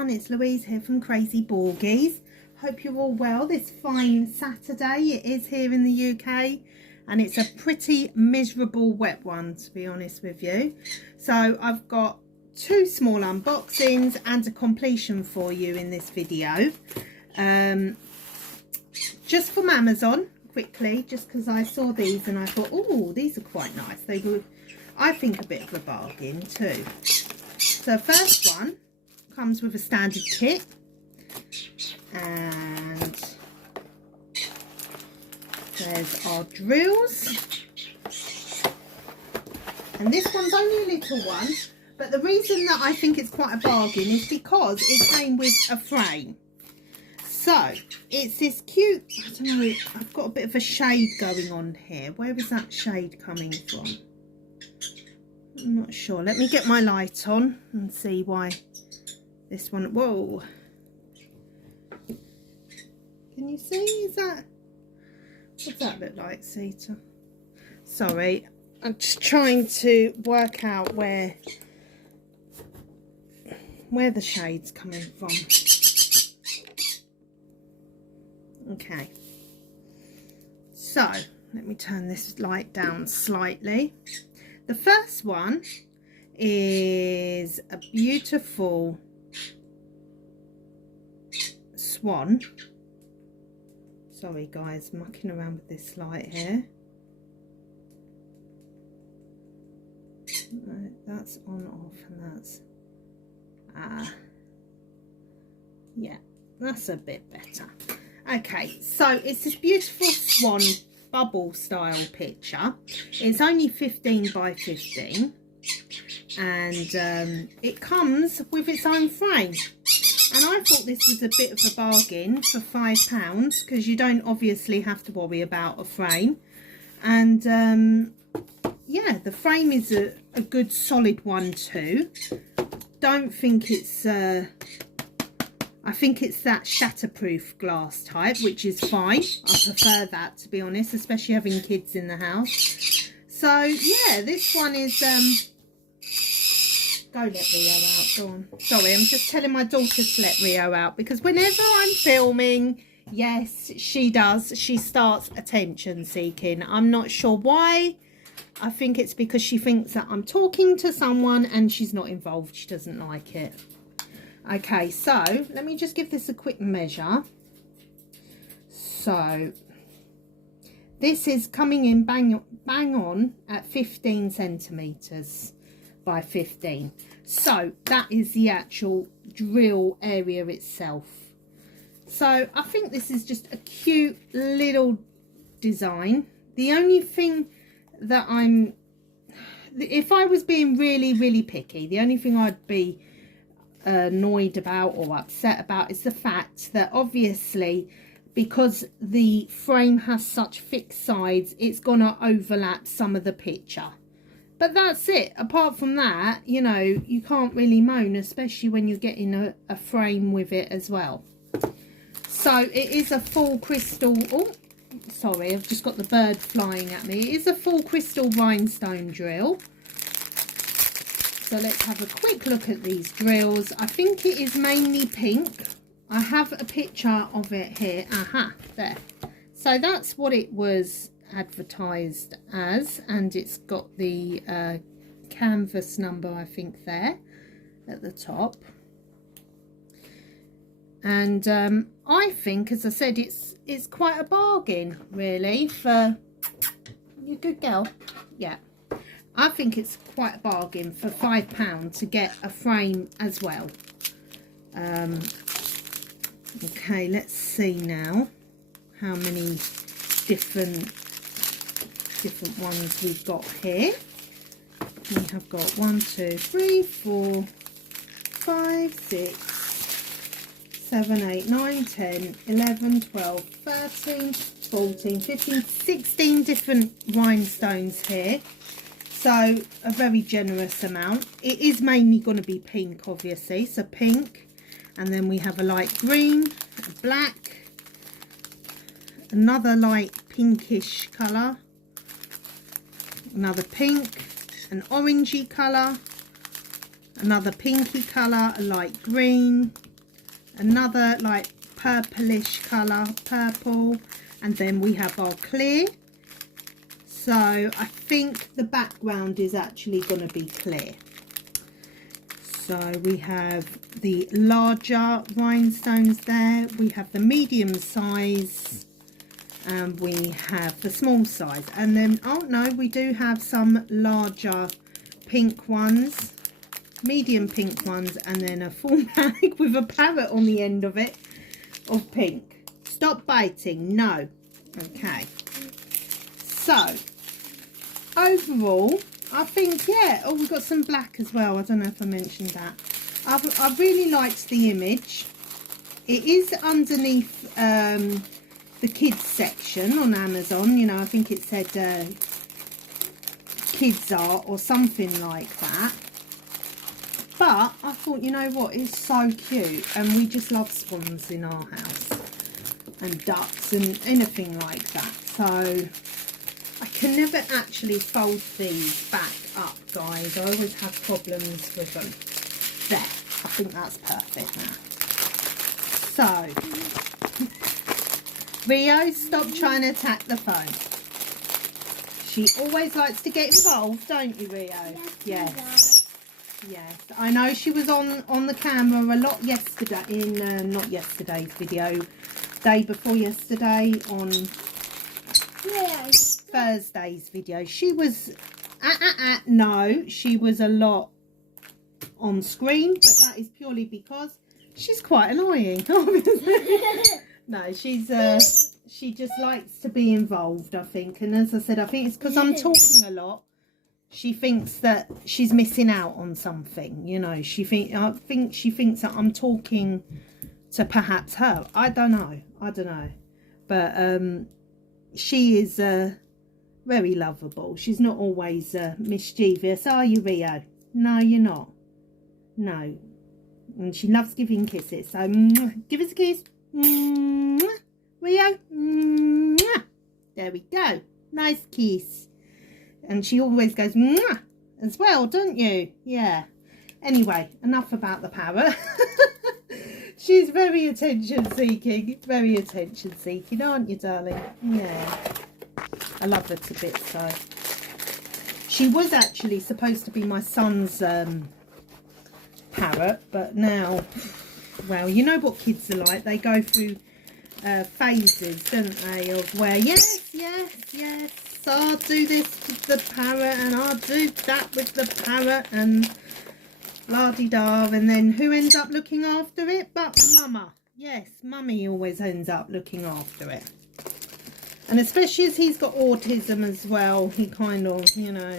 everyone, it's Louise here from Crazy Borgies. Hope you're all well this fine Saturday. It is here in the UK and it's a pretty miserable wet one, to be honest with you. So I've got two small unboxings and a completion for you in this video. Just from Amazon, quickly, just because I saw these and I thought, oh, these are quite nice. They were, I think, a bit of a bargain too. So first one comes with a standard kit, and there's our drills, and this one's only a little one, but the reason that I think it's quite a bargain is because it came with a frame. So it's this cute, I don't know, I've got a bit of a shade going on here. Where is that shade coming from? I'm not sure. Let me get my light on and see why this one, whoa. Can you see? Is that, what's that look like, Sita? Sorry, I'm just trying to work out where the shade's coming from. Okay, so let me turn this light down slightly. The first one is a beautiful swan. Sorry guys, mucking around with this light here. Right, that's on, off, and that's yeah, that's a bit better. Okay, so it's this beautiful swan bubble style picture. It's only 15 by 15, and it comes with its own frame. And I thought this was a bit of a bargain for £5, because you don't obviously have to worry about a frame. And yeah, the frame is a good solid one too. Don't think it's I think it's that shatterproof glass type, which is fine. I prefer that, to be honest, especially having kids in the house. So yeah, this one is go let Rio out, go on. Sorry, I'm just telling my daughter to let Rio out, because whenever I'm filming, yes, she does, she starts attention seeking. I'm not sure why. I think it's because she thinks that I'm talking to someone and she's not involved. She doesn't like it. Okay, so let me just give this a quick measure. So this is coming in bang on at 15 centimeters by 15. So that is the actual drill area itself. So I think this is just a cute little design. The only thing that if I was being really picky, the only thing I'd be annoyed about or upset about is the fact that obviously, because the frame has such thick sides, it's gonna overlap some of the picture. But that's it. Apart from that, you know, you can't really moan, especially when you're getting a frame with it as well. So it is a full crystal, oh sorry, I've just got the bird flying at me. It is a full crystal rhinestone drill. So let's have a quick look at these drills. I think it is mainly pink. I have a picture of it here. Aha, there. So that's what it was advertised as, and it's got the canvas number, I think, there at the top. And I think, as I said, it's quite a bargain, really, for you, good girl. Yeah. I think it's quite a bargain for £5 to get a frame as well. Okay, let's see now how many different ones we've got here. We have got 1, 2, 3, 4, 5, 6, 7, 8, 9, 10, 11, 12, 13, 14, 15, 16 different rhinestones here. So a very generous amount. It is mainly going to be pink, obviously. So pink, and then we have a light green, a black, another light pinkish colour, another pink, an orangey colour, another pinky colour, a light green, another like purplish colour, purple, and then we have our clear. So I think the background is actually going to be clear. So we have the larger rhinestones there, we have the medium size, and we have the small size. And then, oh no, we do have some larger pink ones, medium pink ones, and then a full bag with a parrot on the end of it of pink. Stop biting, no. Okay, so overall I think, yeah, oh, we've got some black as well. I don't know if I mentioned that. I really liked the image. It is underneath the kids section on Amazon, you know. I think it said kids art or something like that. But I thought, you know what, it's so cute, and we just love swans in our house, and ducks and anything like that. So I can never actually fold these back up, guys. I always have problems with them. There, I think that's perfect now. So Rio, stop trying to attack the phone. She always likes to get involved, don't you, Rio? Yes. Yes, I know she was on the camera a lot yesterday, in not yesterday's video, day before yesterday, on Thursday's video. She was no, she was a lot on screen, but that is purely because she's quite annoying, obviously. No, she just likes to be involved, I think. And as I said, I think it's because I'm talking a lot. She thinks that she's missing out on something, you know. I think she thinks that I'm talking to perhaps her. I don't know. But she is very lovable. She's not always mischievous, are you, Rio? No, you're not. No. And she loves giving kisses. So give us a kiss. Rio. There we go. Nice kiss. And she always goes mwah as well, don't you? Yeah. Anyway, enough about the parrot. She's very attention seeking. Very attention seeking, aren't you, darling? Yeah. I love her to bits, so. She was actually supposed to be my son's parrot, but now, well, you know what kids are like. They go through phases, don't they, of where, yes, I'll do this with the parrot, and I'll do that with the parrot, and la-di-da, and then who ends up looking after it but mama? Yes, mummy always ends up looking after it. And especially as he's got autism as well, he kind of, you know,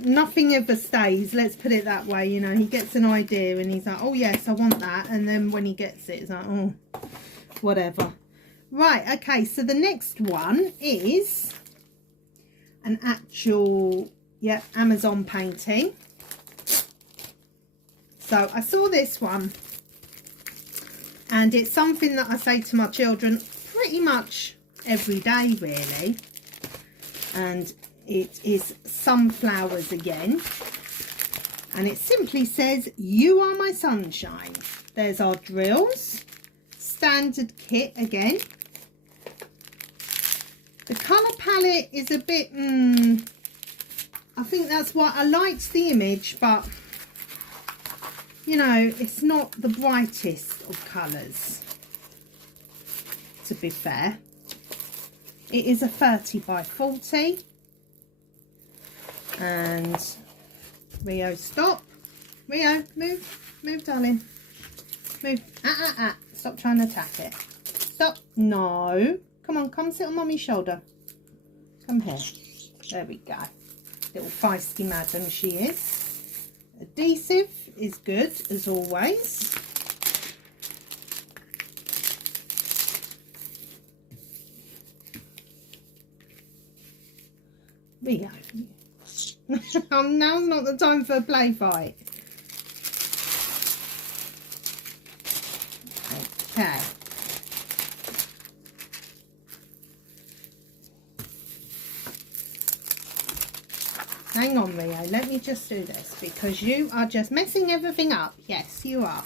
nothing ever stays, let's put it that way. You know, he gets an idea and he's like, oh yes, I want that, and then when he gets it, it's like, oh, whatever. Right, okay, so the next one is an actual, yeah, Amazon painting. So I saw this one, and it's something that I say to my children pretty much every day, really. And it is sunflowers again. And it simply says, you are my sunshine. There's our drills. Standard kit again. The colour palette is a bit, I think that's why I liked the image, but, you know, it's not the brightest of colours, to be fair. It is a 30 by 40. And Rio, stop. Rio, move, darling. Move. Stop trying to attack it. Stop. No. Come on, come sit on Mummy's shoulder. Come here. There we go. Little feisty madam she is. Adhesive is good, as always. Rio. Now's not the time for a play fight. Okay. Hang on, Rio. Let me just do this, because you are just messing everything up. Yes, you are.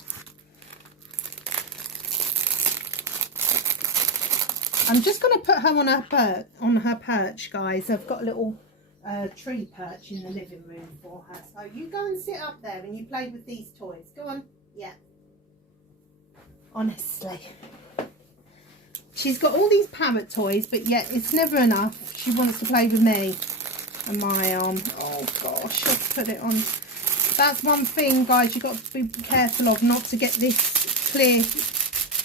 I'm just going to put her on her perch, guys. I've got a little tree perch in the living room for her. So you go and sit up there and you play with these toys. Go on. Yeah. Honestly. She's got all these Parrot toys, but yet it's never enough. She wants to play with me and my arm. Oh gosh, let's put it on. That's one thing, guys, you've got to be careful of, not to get this clear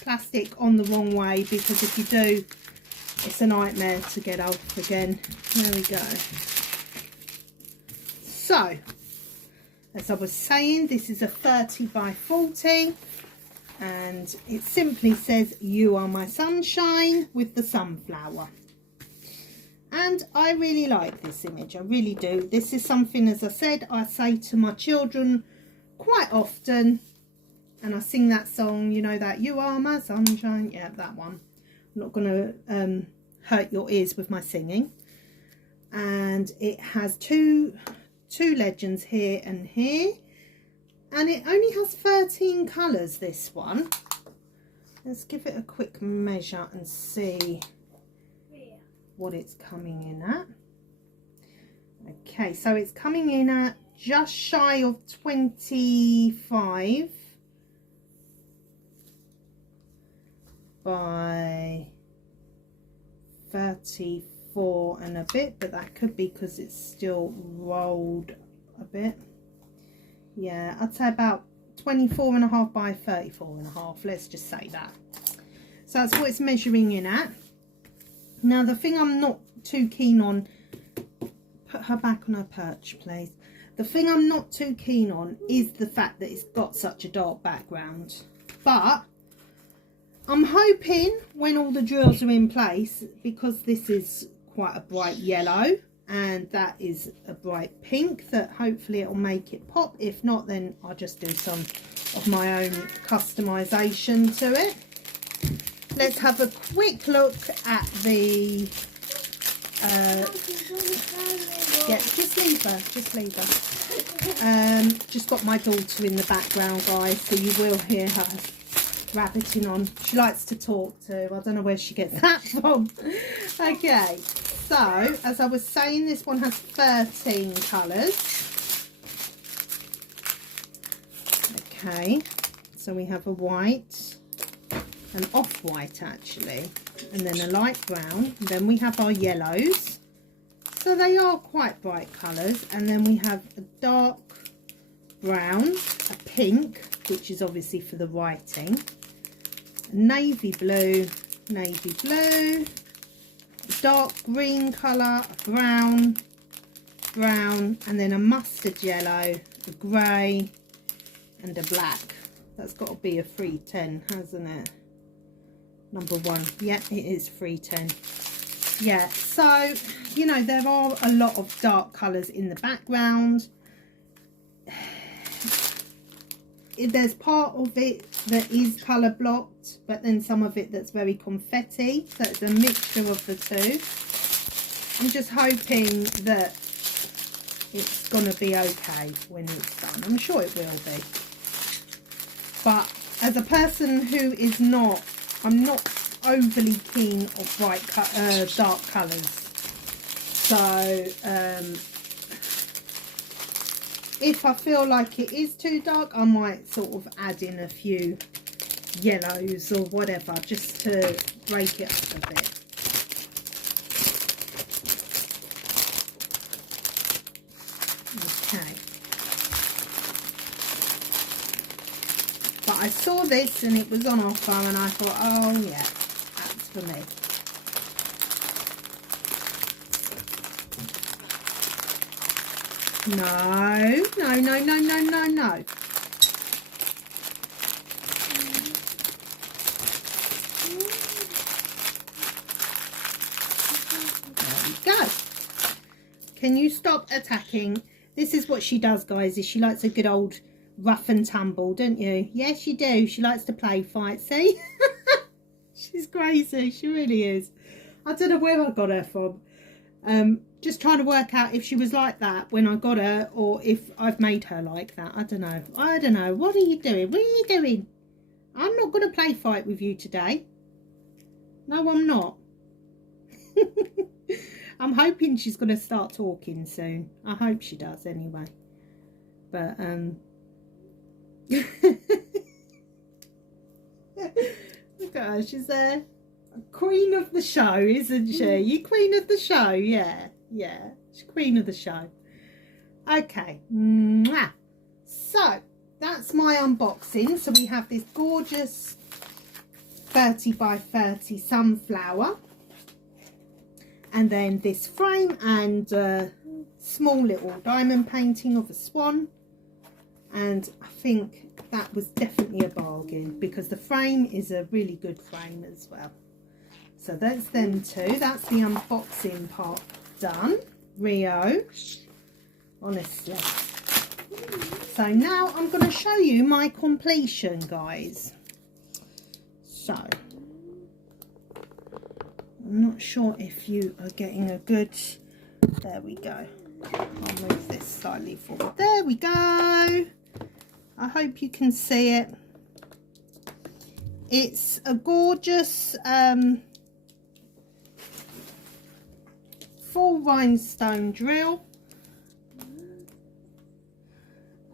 plastic on the wrong way, because if you do, it's a nightmare to get off again. There we go. So, as I was saying, this is a 30 by 40. And it simply says, "You are my sunshine," with the sunflower. And I really like this image, I really do. This is something, as I said, I say to my children quite often. And I sing that song, you know, that "You are my sunshine." Yeah, that one. I'm not going to hurt your ears with my singing. And it has two legends here and here. And it only has 13 colours, this one. Let's give it a quick measure and see what it's coming in at. Okay, so it's coming in at just shy of 25 by 34 and a bit, but that could be because it's still rolled a bit. Yeah, I'd say about 24.5 by 34.5. Let's just say that. So that's what it's measuring in at. Now, the thing I'm not too keen on, put her back on her perch, please. The thing I'm not too keen on is the fact that it's got such a dark background. But I'm hoping when all the drills are in place, because this is quite a bright yellow, and that is a bright pink, that hopefully it'll make it pop. If not, then I'll just do some of my own customization to it. Let's have a quick look at the yeah, just leave her. Just got my daughter in the background, guys, so you will hear her rabbiting on. She likes to talk too. I don't know where she gets that from. Okay. So, as I was saying, this one has 13 colours. Okay, so we have a white, an off-white actually, and then a light brown. And then we have our yellows. So they are quite bright colours. And then we have a dark brown, a pink, which is obviously for the writing, a navy blue, dark green colour, a brown, and then a mustard yellow, a grey, and a black. That's got to be a 310, hasn't it? Number one. Yeah, it is 310. Yeah, so, you know, there are a lot of dark colours in the background. There's part of it that is colour blocked, but then some of it that's very confetti, so it's a mixture of the two. I'm just hoping that it's gonna be okay when it's done. I'm sure it will be, but as a person who is not, I'm not overly keen of bright dark colours, so if I feel like it is too dark, I might sort of add in a few yellows or whatever, just to break it up a bit. Okay. But I saw this and it was on offer and I thought, oh yeah, that's for me. No. There we go. Can you stop attacking? This is what she does, guys, is she likes a good old rough and tumble, don't you? Yes, you do. She likes to play fight, see? She's crazy. She really is. I don't know where I got her from. Just trying to work out if she was like that when I got her, or if I've made her like that. I don't know. What are you doing? What are you doing? I'm not going to play fight with you today. No, I'm not. I'm hoping she's going to start talking soon. I hope she does anyway. But, look at her, she's a queen of the show, isn't she? You queen of the show, yeah. Yeah, she's queen of the show. Okay, mwah. So that's my unboxing. So we have this gorgeous 30 by 30 sunflower, and then this frame and a small little diamond painting of a swan. And I think that was definitely a bargain because the frame is a really good frame as well. So that's them two. That's the unboxing part done. Rio, honestly. So now I'm going to show you my completion, guys. So I'm not sure if you are getting a good, there we go. I'll move this slightly forward. There we go. I hope you can see it. It's a gorgeous full rhinestone drill,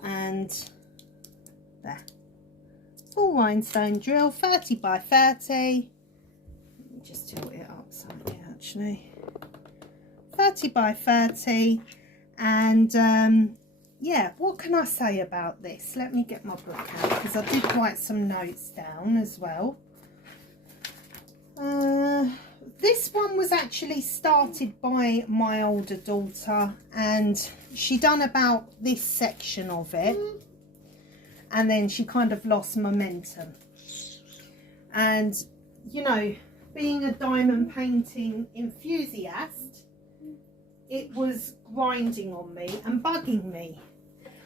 and there, full rhinestone drill, 30 by 30. Let me just tilt it up slightly actually. 30 by 30, and yeah, what can I say about this? Let me get my book out because I did write some notes down as well. This one was actually started by my older daughter, and she done about this section of it, and then she kind of lost momentum. And you know, being a diamond painting enthusiast, it was grinding on me and bugging me,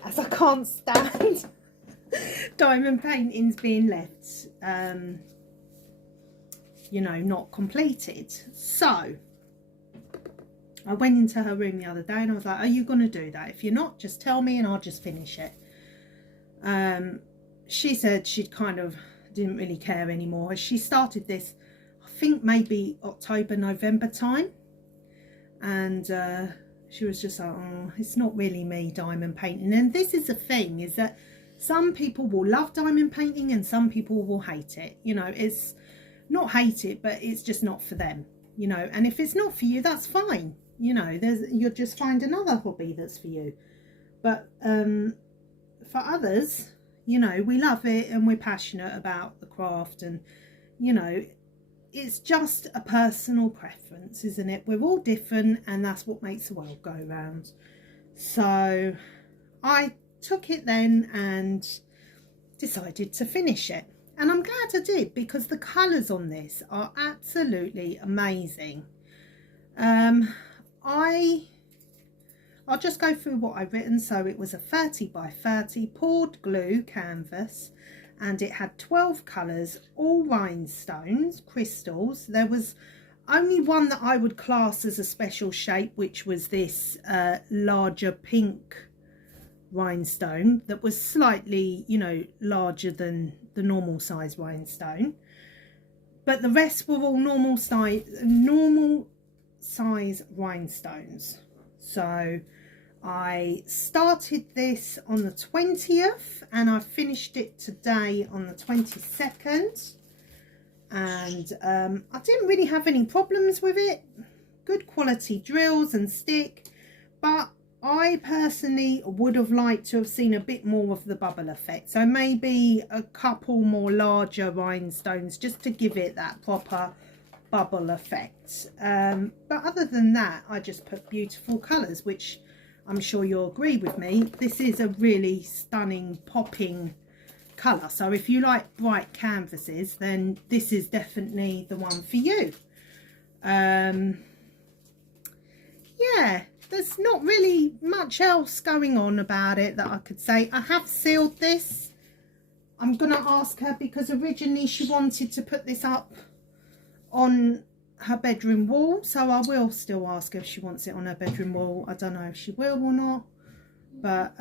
as I can't stand diamond paintings being left you know, not completed. So I went into her room the other day and I was like, are you going to do that? If you're not, just tell me and I'll just finish it. She said she kind of didn't really care anymore. She started this, I think maybe October, November time, and she was just like, oh, it's not really me, diamond painting. And this is the thing, is that some people will love diamond painting and some people will hate it. You know, it's not hate it, but it's just not for them, you know. And if it's not for you, that's fine, you know. You'll just find another hobby that's for you. But for others, you know, we love it and we're passionate about the craft, and you know, it's just a personal preference, isn't it? We're all different, and that's what makes the world go round. So I took it then and decided to finish it. And I'm glad I did, because the colours on this are absolutely amazing. I'll just go through what I've written. So it was a 30 by 30 poured glue canvas, and it had 12 colours, all rhinestones, crystals. There was only one that I would class as a special shape, which was this larger pink rhinestone that was slightly, you know, larger than the normal size rhinestone, but the rest were all normal size rhinestones. So I started this on the 20th and I finished it today on the 22nd, and I didn't really have any problems with it. Good quality drills and stick, but I personally would have liked to have seen a bit more of the bubble effect. So maybe a couple more larger rhinestones just to give it that proper bubble effect. But other than that, I just put beautiful colours, which I'm sure you'll agree with me. This is a really stunning, popping colour. So if you like bright canvases, then this is definitely the one for you. Yeah. There's not really much else going on about it that I could say. I have sealed this. I'm going to ask her, because originally she wanted to put this up on her bedroom wall. So I will still ask her if she wants it on her bedroom wall. I don't know if she will or not. But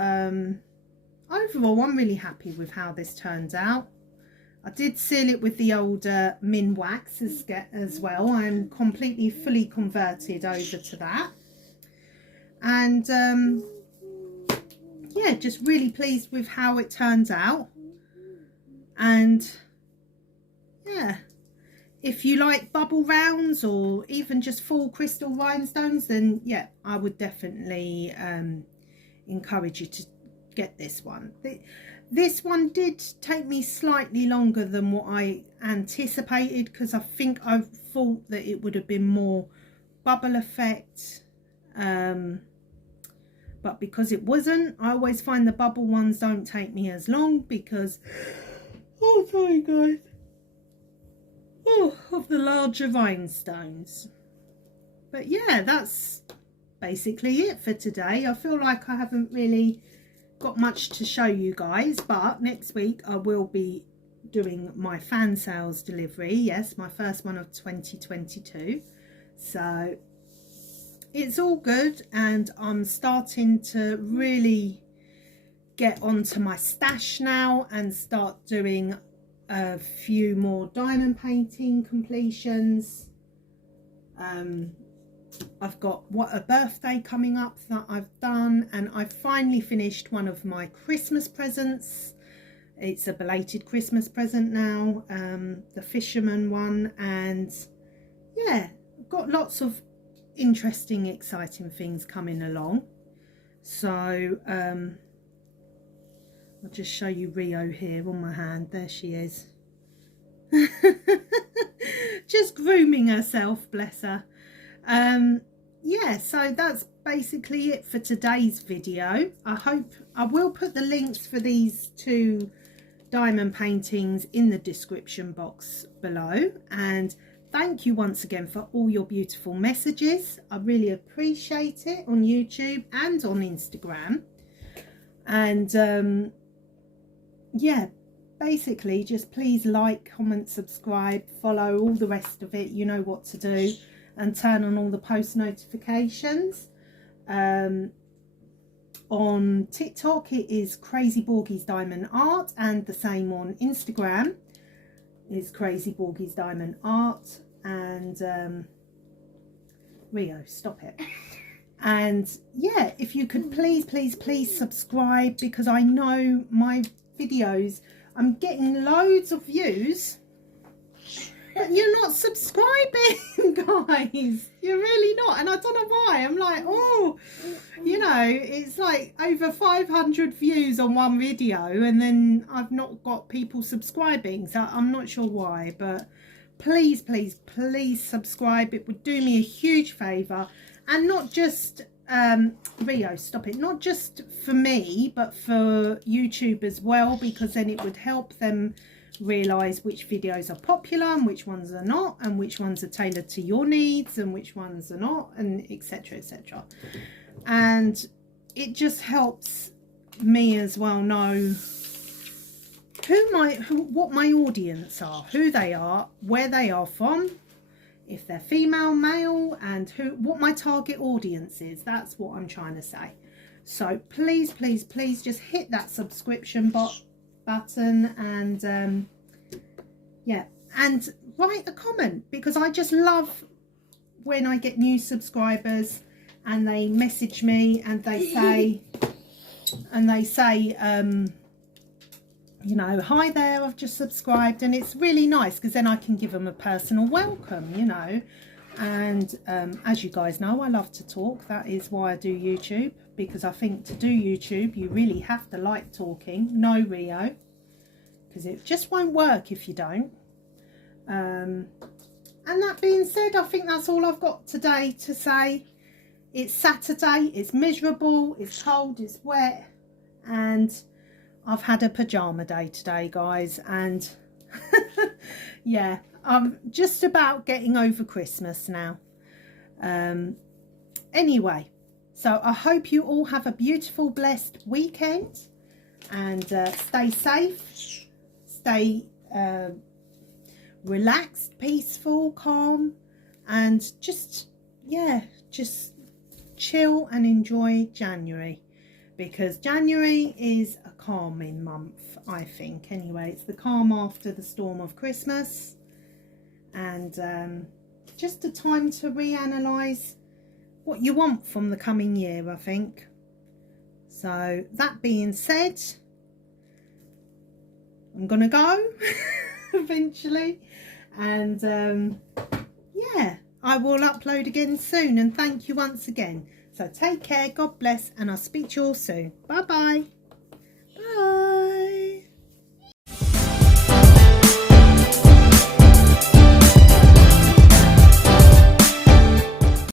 overall, I'm really happy with how this turns out. I did seal it with the old Min wax as well. I'm completely fully converted over to that. And yeah, just really pleased with how it turns out. And yeah, if you like bubble rounds or even just full crystal rhinestones, then yeah, I would definitely encourage you to get this one. This one did take me slightly longer than what I anticipated, because I think I thought that it would have been more bubble effect, but because it wasn't. I always find the bubble ones don't take me as long because, oh sorry guys, of the larger rhinestones. But yeah, that's basically it for today. I feel like I haven't really got much to show you guys, but next week I will be doing my fan sales delivery. Yes, my first one of 2022. So it's all good, and I'm starting to really get onto my stash now and start doing a few more diamond painting completions. I've got a birthday coming up that I've done, and I've finally finished one of my Christmas presents. It's a belated Christmas present now, the fisherman one, and yeah, I've got lots of interesting, exciting things coming along. So I'll just show you Rio here on my hand. There she is. Just grooming herself, bless her. Yeah, so that's basically it for today's video. I will put the links for these two diamond paintings in the description box below, and thank you once again for all your beautiful messages. I really appreciate it on YouTube and on Instagram. And yeah, basically just please like, comment, subscribe, follow, all the rest of it, you know what to do, and turn on all the post notifications. On TikTok it is Crazy Borgies Diamond Art, and the same on Instagram is Crazy Borgies Diamond Art. And Rio, stop it. And yeah, if you could please subscribe, because I know my videos, I'm getting loads of views, but you're not subscribing, guys. You're really not, and I don't know why. I'm like, oh, you know, it's like over 500 views on one video, and then I've not got people subscribing, so I'm not sure why. But please subscribe. It would do me a huge favour, and not just Rio, stop it, not just for me, but for YouTube as well, because then it would help them realise which videos are popular and which ones are not, and which ones are tailored to your needs and which ones are not, and etc. And it just helps me as well know what my audience are, who they are, where they are from, if they're female, male, and what my target audience is. That's what I'm trying to say. So please just hit that subscription button, and yeah, and write a comment, because I just love when I get new subscribers and they message me and they say you know, hi there, I've just subscribed. And it's really nice, because then I can give them a personal welcome, you know. And as you guys know, I love to talk. That is why I do YouTube, because I think to do YouTube you really have to like talking. No, Rio, because it just won't work if you don't. And that being said, I think that's all I've got today to say. It's Saturday, it's miserable, it's cold, it's wet, and I've had a pajama day today, guys. And yeah, I'm just about getting over Christmas now. Anyway, so I hope you all have a beautiful, blessed weekend, and stay safe, stay relaxed, peaceful, calm, and just, yeah, just chill and enjoy January, because January is a calming month, I think. Anyway, it's the calm after the storm of Christmas, and just a time to reanalyze what you want from the coming year, I think. So that being said, I'm gonna go eventually, and yeah, I will upload again soon, and thank you once again. So take care, God bless, and I'll speak to you all soon. Bye bye.